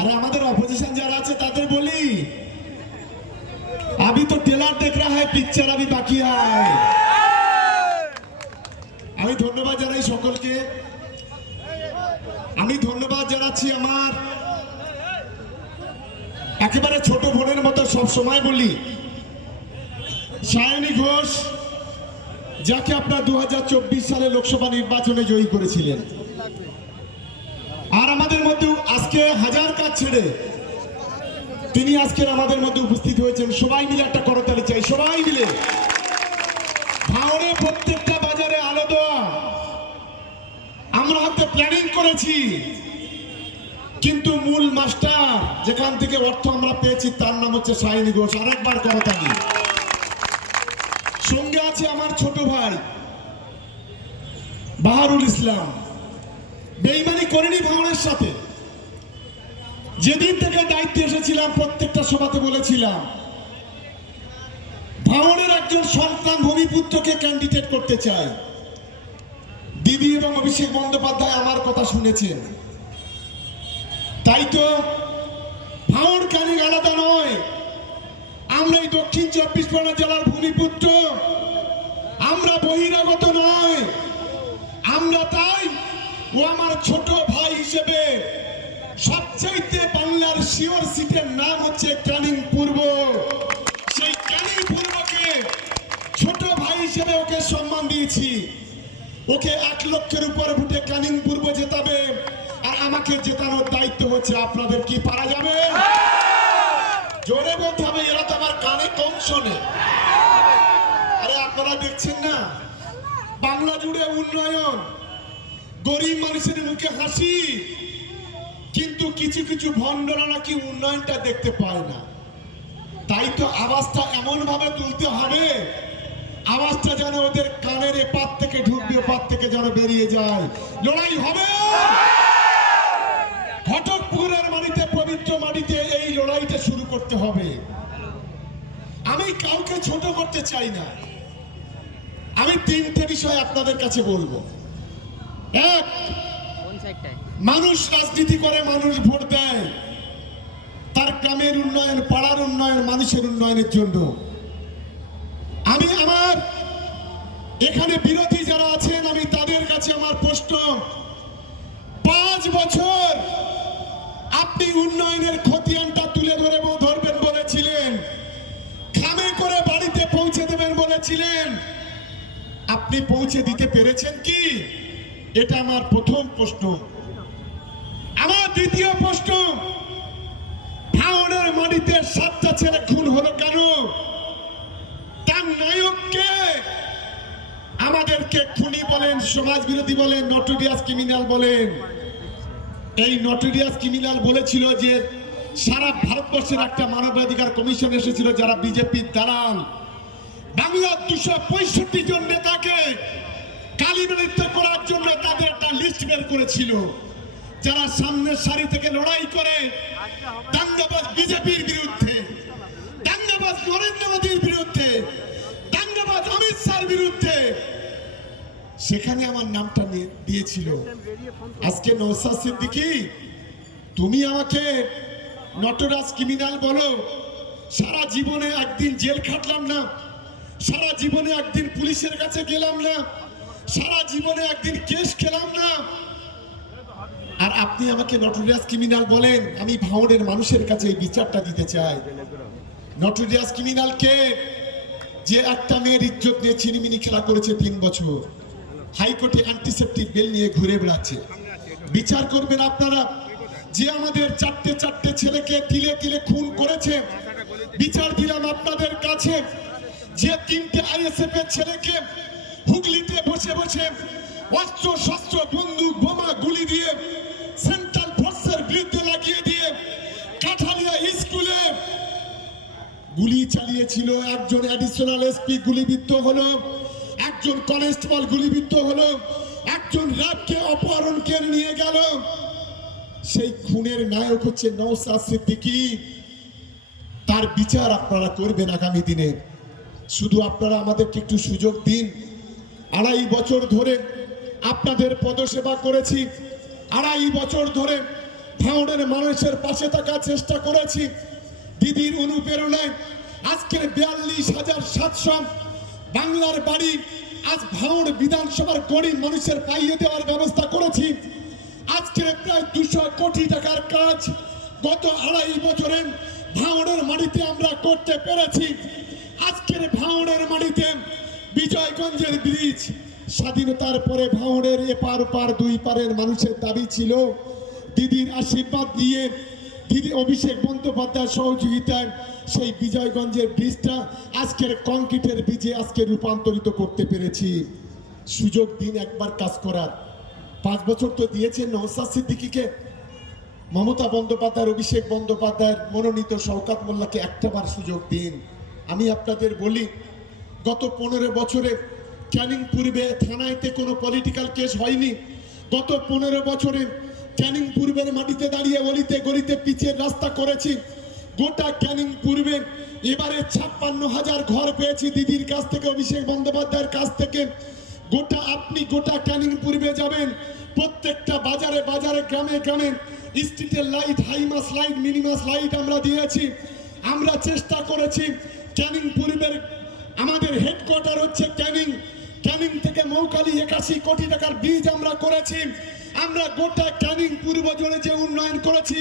अरे हमारे ऑपोजिशन যারা আছে তাদের বলি अभी तो ट्रेलर देख रहा है पिक्चर अभी बाकी है আমি ধন্যবাদ জানাই সকলকে আমি ধন্যবাদ জানাচ্ছি আমার একেবারে ছোট বোনের মতো সব সময় বলি সায়নী ঘোষ যাকে আপনারা 2024 সালে লোকসভা নির্বাচনে জয়ী করেছিলেন আর আমাদের মধ্যে আজকে হাজার কাজ ছেড়ে তিনি আজকে আমাদের মধ্যে উপস্থিত হয়েছেন সবাই মিলে একটা করতালি চাই সবাই মিলে ভাওরে প্রত্যেকটা বাজারে আলো দেওয়া আমরা হাতে প্ল্যানিং করেছি কিন্তু মূল মাস্টার যেখান থেকে অর্থ আমরা পেয়েছি তার নাম হচ্ছে সায়নী ঘোষ আরেকবার করতালি সঙ্গে আছে আমার ছোট ভাই বাহারুল ইসলাম বেঈমানি করেনি ভাওনের সাথে যেদিন থেকে দায়িত্বে এসেছিলাম প্রত্যেকটা সভাতে বলেছিলাম ভাওনের একজন সন্তান ভূমিপুত্রকে ক্যান্ডিডেট করতে চাই দিদি এবং অভিষেক বন্দ্যোপাধ্যায় আমার কথা শুনেছেন তাই তো ভাওন ক্যানিং আলাদা নয় আমরা এই দক্ষিণ 24 পরগনা জেলার ভূমিপুত্র আমরা বহিরাগত নয় আমরা তাই ও আমার ছোট ভাই হিসেবে সবচাইতে বাংলার শিওর সিটের নাম হচ্ছে ক্যানিং পূর্ব সেই ক্যানিং পূর্বকে ছোট ভাই হিসেবে ওকে সম্মান দিয়েছি ওকে 1 লক্ষের উপরে ভোটে ক্যানিং পূর্ব জেতাবে আর আমাকে জেতানোর দায়িত্ব হচ্ছে আপনাদের কি পারা যাবে জোরে বলতে হবে এরা তো আমার কানে কম শোনে আরে আপনারা দেখছেন না বাংলা জুড়ে উন্নয়ন গরিব মানুষের মুখে হাসি কিন্তু কিছু কিছু ভণ্ডরা নাকি উন্নয়নটা দেখতে পায় না তাই তো আওয়াজটা এমন ভাবে তুলতে হবে আওয়াজটা যেন ওদের কানের এপার থেকে ঢুকবে ওপার থেকে যেন বেরিয়ে যায় লড়াই হবে ঘটকপুরের মাটিতে পবিত্র মাটিতে এই লড়াইটা শুরু করতে হবে আমি কাউকে ছোট করতে চাই না আমি তিনটে বিষয় আপনাদের কাছে বলবো এক মানুষ রাজনীতি করে মানুষ ভোট দেয় তার গ্রামের উন্নয়ন পাড়ার উন্নয়ন মানুষের উন্নয়নের জন্য আমি আমার এখানে বিরোধী যারা আছেন আমি তাদের কাছে আমার প্রশ্ন 5 বছর আপনি উন্নয়নের খতিয়ানটা তুলে ধরবেন বলেছিলেন খামে করে বাড়িতে পৌঁছে দেবেন বলেছিলেন আপনি পৌঁছে দিতে পেরেছেন কি এটা আমার প্রথম প্রশ্ন আমার দ্বিতীয় প্রশ্ন ভাওনের মাটিতে 7টা ছেলে খুন হলো কেন তার নায়ককে আমাদেরকে খুনি বলেন সমাজ বিরোধী বলেন নটোরিয়াস ক্রিমিনাল বলেন এই নটোরিয়াস ক্রিমিনাল বলেছিল যে সারা ভারতবর্ষের একটা মানবাধিকার কমিশন এসেছিল যারা বিজেপির দালাল বাংলার 265 জন নেতাকে কালি নৃত্য করার জন্য তাদের একটা লিস্ট বের করেছিল যারা সামনের সারি থেকে লড়াই করে দাঙ্গাবাজ বিজেপির বিরুদ্ধে দাঙ্গাবাজ নরেন্দ্র মোদীর বিরুদ্ধে দাঙ্গাবাজ অমিত শাহর বিরুদ্ধে সেখানে আমার নামটা দিয়েছিল আজকে নওশাদ সিদ্দিকী তুমি আমাকে নটরাজ ক্রিমিনাল বলো সারা জীবনে একদিন জেল খাটলাম না সারা জীবনে একদিন পুলিশের কাছে গেলাম না সারা জীবনে একদিন কেস খেলাম না আর আপনি আমাকে নটোরিয়াস ক্রিমিনাল বলেন আমি ভাওনের মানুষের কাছে এই বিচারটা দিতে চাই নটোরিয়াস ক্রিমিনাল কে যে একটা মেয়ের ইজ্জত নিয়ে ছিনিমিনি খেলা করেছে 3 বছর হাইকোর্টে অ্যান্টিসেপ্টিক বেল নিয়ে ঘুরে বেড়াচ্ছে বিচার করবেন আপনারা যে আমাদের চারটে ছেলেকে তিলে তিলে খুন করেছে বিচার দিলাম আপনাদের কাছে যে 3টে আইএসএফ এর ছেলেকে হুগলিতে বসে বসে অস্ত্র শস্ত্র বন্দুক বোমা গুলি দিয়ে সেন্ট্রাল ফোর্সের বিরুদ্ধে লাগিয়ে দিয়ে কাঠালিয়া স্কুলে গুলি চালিয়েছিল একজন অ্যাডিশনাল এসপি গুলিবিদ্ধ হলো একজন কনস্টেবল গুলিবিদ্ধ হলো একজন র্যাবকে অপহরণ করে নিয়ে গেল সেই খুনের নায়ক হচ্ছে নওশাদ সিদ্দিকী তার বিচার আপনারা করবেন আগামী দিনে শুধু আপনারা আমাদেরকে একটু সুযোগ দিন 2.5 বছর ধরে আপনাদের পদসেবা করেছি 2.5 বছর ধরে ভাঙড়ের মানুষের পাশে থাকার চেষ্টা করেছি। দিদির অনুপ্রেরণায় আজকের 42,700 বাংলার বাড়ি আজ ভাঙড় বিধানসভার গরিব মানুষের পাইয়ে দেওয়ার ব্যবস্থা করেছি। আজকের প্রায় 200 কোটি টাকার কাজ গত 2.5 বছরে ভাঙড়ের মাটিতে আমরা করতে পেরেছি। আজকের ভাঙড়ের মাটিতে বিজয়গঞ্জের ব্রিজ, স্বাধীনতার পরে ভাঙড়ের এপার ওপার দুই পারের মানুষের দাবি ছিল দিদির আশীর্বাদ দিয়ে, দিদি অভিষেক বন্দ্যোপাধ্যায়ের সহযোগিতায় সেই বিজয়গঞ্জের ব্রিজটা আজকের কংক্রিটের ব্রিজে আজকে রূপান্তরিত করতে পেরেছি। সুযোগ দিন একবার কাজ করার। 5 বছর তো দিয়েছেন নওশাদ সিদ্দিকীকে, মমতা বন্দ্যোপাধ্যায়, অভিষেক বন্দ্যোপাধ্যায়ের মনোনীত শওকত মোল্লাকে একটাবার সুযোগ দিন। আমি আপনাদের বলি, গত 15 বছরে ক্যানিং পূর্বে থানায়তে কোনো পলিটিক্যাল কেস হয়নি। গত 15 বছরে ক্যানিং পূর্বের মাটিতে দাঁড়িয়ে অলিতে গলিতে পিচের রাস্তা করেছি। গোটা ক্যানিং পূর্বে এবারে 56,000 ঘর পেয়েছি দিদির কাছ থেকে, অভিষেক বন্দ্যোপাধ্যায়ের কাছ থেকে। আপনি গোটা ক্যানিং পূর্বে যাবেন, প্রত্যেকটা বাজারে বাজারে গ্রামে গ্রামে স্ট্রিটের লাইট, হাইমাস লাইট, মিনিমাস লাইট আমরা দিয়েছি। আমরা চেষ্টা করেছি ক্যানিং পূর্বের, আমাদের হেডকোয়ার্টার হচ্ছে ক্যানিং, ক্যানিং থেকে মৌকালি 81 কোটি টাকার ব্রিজ আমরা করেছি। আমরা গোটা ক্যানিং পূর্ব জুড়ে যে উন্নয়ন করেছি,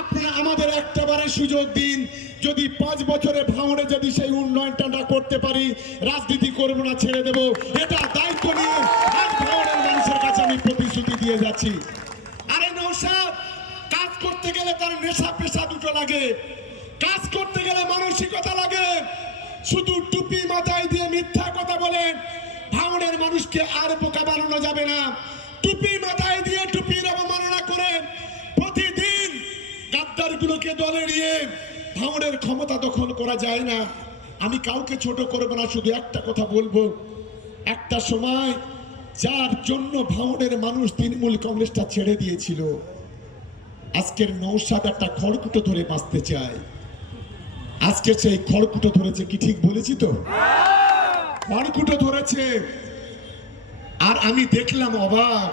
আপনারা আমাদের একটাবারে সুযোগ দিন। যদি 5 বছরে ভাঙড়ে যদি সেই উন্নয়নটা না করতে পারি, রাজনীতি করবো না, ছেড়ে দেবো। এটা দায়িত্ব নিয়ে আজ ভাঙড়ের মানুষের কাছে আমি প্রতিশ্রুতি দিয়ে যাচ্ছি। আরে নওশাদ, কাজ করতে গেলে তার নেশা পেশা দুটো লাগে, কাজ করতে গেলে মানসিকতা লাগে। শুধু টুপি মাথায় দিয়ে মিথ্যা কথা বলেন ভাঙড়ের মানুষকে আর বোকা বানানো যাবে না। টুপি মাথায় দিয়ে টুপির অবমাননা করে প্রতিদিন গাদ্দারগুলোকে দলে নিয়ে ভাঙড়ের ক্ষমতা দখল করা যায় না। আমি কাউকে ছোট করব না, শুধু একটা কথা বলবো, একটা সময় যার জন্য ভাঙড়ের মানুষ তৃণমূল কংগ্রেসটা ছেড়ে দিয়েছিল, আজকের নওশাদ একটা খড়কুটো ধরে বাঁচতে চায়। আজকে সেই খড়কুটো ধরেছে, কি ঠিক বলেছি তো? খড়কুটো ধরেছে। আর আমি দেখলাম অবাক,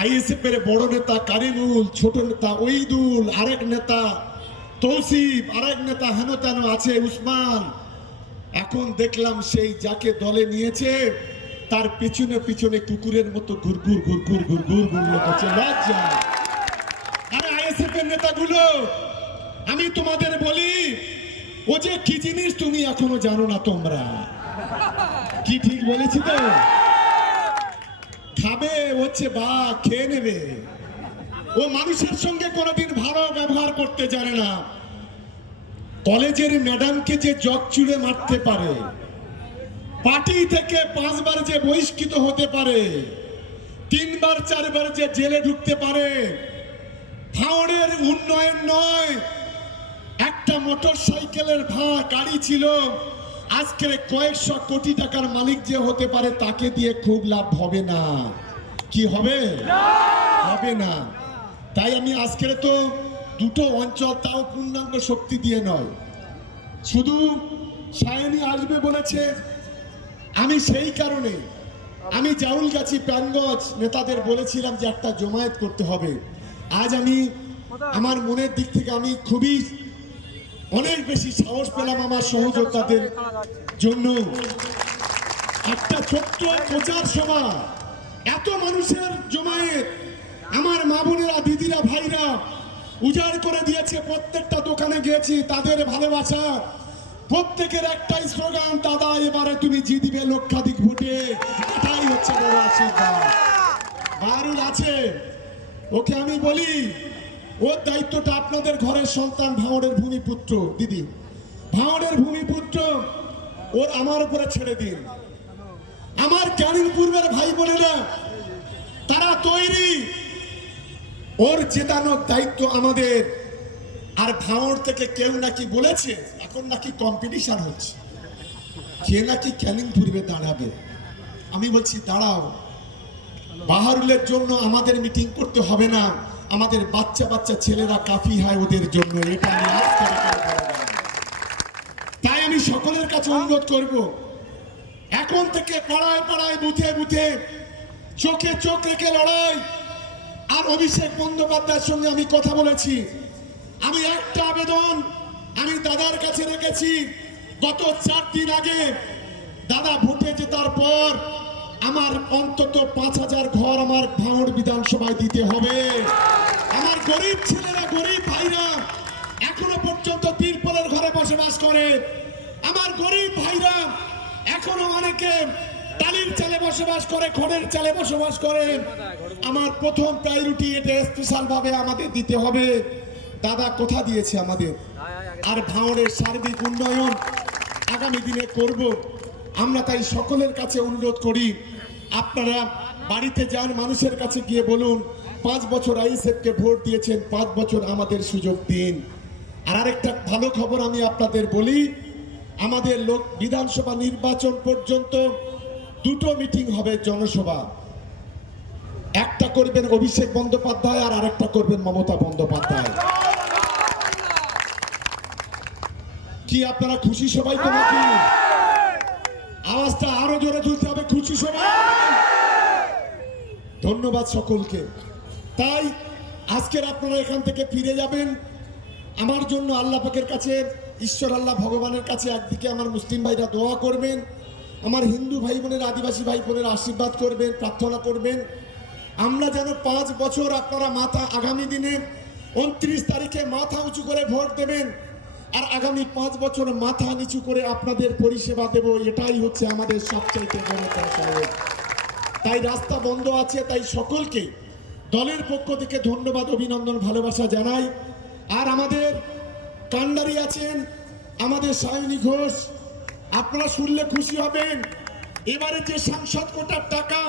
আইএসএফ এর বড় নেতা কারিমুল, ছোট নেতা ওইদুল, আরেক নেতা তৌসিফ, আরেক নেতা হেন তেন আছে উসমান। এখন দেখলাম সেই যাকে দলে নিয়েছে তার পিছনে পিছনে কুকুরের মতো ঘুরঘুর ঘুরঘুর ঘুরঘুর ঘুরলো করছে। লজ্জা। আরে আইএসএফ এর নেতাগুলো, আমি তোমাদের বলি, ও যে কি জিনিস তুমি এখনো জানো না তোমরা। কি ঠিক বলেছি তো? খাবে হচ্ছে বা খেয়ে নেবে। ও মানুষের সঙ্গে কোনোদিন ভালো ব্যবহার করতে জানে না। কলেজের ম্যাডামকে যে জগ চুড়ে মারতে পারে, পার্টি থেকে 5 বার যে বহিষ্কৃত হতে পারে, 3 বার 4 বার যে জেলে ঢুকতে পারে, ভাঙড়ের উন্নয়ন নয়, একটা মোটর সাইকেলের গাড়ি ছিল, আজকের কয়েকশো কোটি টাকার মালিক যে হতে পারে, তাকে দিয়ে খুব লাভ হবে না। কি হবে? হবে না। তাই আমি আজকের তো 2টো অঞ্চল, তাও পূর্ণাঙ্গ শক্তি দিয়ে নয়, শুধু সায়নী আসবে বলেছে। আমি সেই কারণে আমি জাউলগাছি, প্রাণগঞ্জ নেতাদের বলেছিলাম যে একটা জমায়েত করতে হবে। আজ আমি আমার মনের দিক থেকে আমি খুবই অনেক বেশি সাহস পেলাম আমার সহযোদ্ধাদের জন্য। একটা ছোট্ট প্রচার সভা, এত মানুষের জমায়েত, আমার মা বোনেরা, দিদিরা, ভাইরা উজাড় করে দিয়েছে। প্রত্যেকটা দোকানে গিয়েছি, তাদের ভালোবাসা, প্রত্যেকের একটাই স্লোগান, দাদা এবারে তুমি জিতবে লক্ষাধিক ভোটে। এটাই হচ্ছে বড় আশীর্বাদ। বারুল আছে, ওকে আমি বলি, ওর দায়িত্বটা আপনাদের ঘরের সন্তান, ভাঙড়ের ভূমিপুত্র, দিদি ভাঙড়ের ভূমিপুত্র, ওর আমার উপরে ছেড়ে দিন। আমার ক্যানিং পূর্বের ভাই বোনেরা তারা তৈরি, ওর জেতানোর দায়িত্ব আমাদের। আর ভাঙড় থেকে কেউ নাকি বলেছে এখন নাকি কম্পিটিশন হচ্ছে, কে নাকি ক্যানিং পূর্বে দাঁড়াবে। আমি বলছি দাঁড়াও, বাহারুলের জন্য আমাদের মিটিং করতে হবে না, আমাদের বাচ্চা বাচ্চা ছেলেরা কাফি হয় ওদের জন্য। এটা আমি আজ থেকে তাই আমি সকলের কাছে অনুরোধ করব, এখন থেকে পাড়ায় পাড়ায়, বুথে বুথে চোখে চোখ রেখে লড়াই। আর অভিষেক বন্দ্যোপাধ্যায়ের সঙ্গে আমি কথা বলেছি। আমি একটা আবেদন আমি দাদার কাছে রেখেছি। গত 4 দিন আগে দাদা ভোটে জেতার পর আমার অন্তত 5,000 ঘর আমার ভাঙড় বিধানসভায় দিতে হবে। আমার গরিব ছেলেরা, গরিব ভাইরা এখনো পর্যন্ত তিরপলের ঘরে বসবাস করে। আমার গরিব ভাইরা এখনো অনেকে টালির চালে বসবাস করে, খড়ের চালে বসবাস করে। আমার প্রথম প্রায়োরিটি এটা স্পেশাল ভাবে আমাদের দিতে হবে। দাদা কথা দিয়েছে আমাদের। আর ভাঙড়ের সার্বিক উন্নয়ন আগামী দিনে করব আমরা। তাই সকলের কাছে অনুরোধ করি, আপনারা বাড়িতে যান, মানুষের কাছে গিয়ে বলুন 5 বছর আইএসএফকে ভোট দিয়েছেন, 5 বছর আমাদের সুযোগ দিন। আর আরেকটা ভালো খবর আমি আপনাদের বলি, আমাদের লোক বিধানসভা নির্বাচন পর্যন্ত 2টো মিটিং হবে, জনসভা। একটা করবেন অভিষেক বন্দ্যোপাধ্যায় আর আরেকটা করবেন মমতা বন্দ্যোপাধ্যায়। কি আপনারা খুশি সবাই? তো নাকি আওয়াজটা আরো জোরে তুলতে হবে, খুশি সবাই? ধন্যবাদ সকলকে। তাই আজকের আপনারা এখান থেকে ফিরে যাবেন। আমার জন্য আল্লাহ পাকের কাছে, ঈশ্বর আল্লাহ ভগবানের কাছে একদিকে আমার মুসলিম ভাইরা দোয়া করবেন, আমার হিন্দু ভাই বোনের, আদিবাসী ভাই বোনের আশীর্বাদ করবেন, প্রার্থনা করবেন। আমরা যেন 5 বছর আপনারা আগামী দিনে 29 তারিখে মাথা উঁচু করে ভোট দেবেন, আর আগামী 5 বছর মাথা নিচু করে আপনাদের পরিষেবা দেব। এটাই হচ্ছে আমাদের সবচাইতে বড় কথা। তাই রাস্তা বন্ধ আছে, তাই সকলকে দলের পক্ষ থেকে ধন্যবাদ, অভিনন্দন, ভালোবাসা জানাই। আর আমাদের কান্ডারি আছেন আমাদের সায়নী ঘোষ, আপনারা শুনলে খুশি হবেন। এবারে যে সাংসদ কোটার টাকা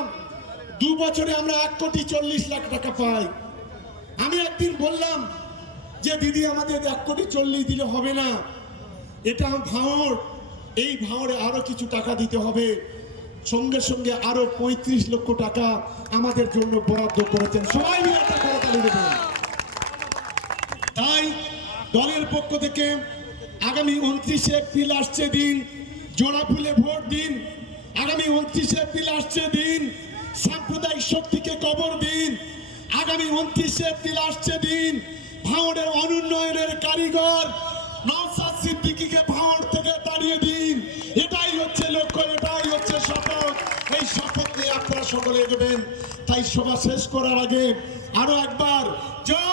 2 বছরে আমরা 1,40,00,000 টাকা পাই। আমি একদিন বললাম যে দিদি আমাদের 1,40,00,000 দিলে হবে না, এটা ভাঙড়, এই ভাঙড়ে আরো কিছু টাকা দিতে হবে। সঙ্গে সঙ্গে আরো 35 লক্ষ টাকা আমাদের জন্য বরাদ্দ করেছেন। সবাই মিলে একটা করতালি দেবেন। তাই দলের পক্ষ থেকে আগামী 29 এপ্রিল আসছে দিন, জোড়া ফুলে ভোট দিন। আগামী 29 এপ্রিল আসছে দিন, সাম্প্রদায়িক শক্তিকে কবর দিন। আগামী 29 এপ্রিল আসছে দিন, ভাঙড়ের অনুন্নয়নের কারিগর নওশাদ সিদ্দিকীকে ভাঙড় থেকে তাড়িয়ে দিন। এটাই হচ্ছে লক্ষ্য, এটাই হচ্ছে শপথ। এই শপথ নিয়ে আপনারা সকলে এগোবেন। তাই সভা শেষ করার আগে আরো একবার জয়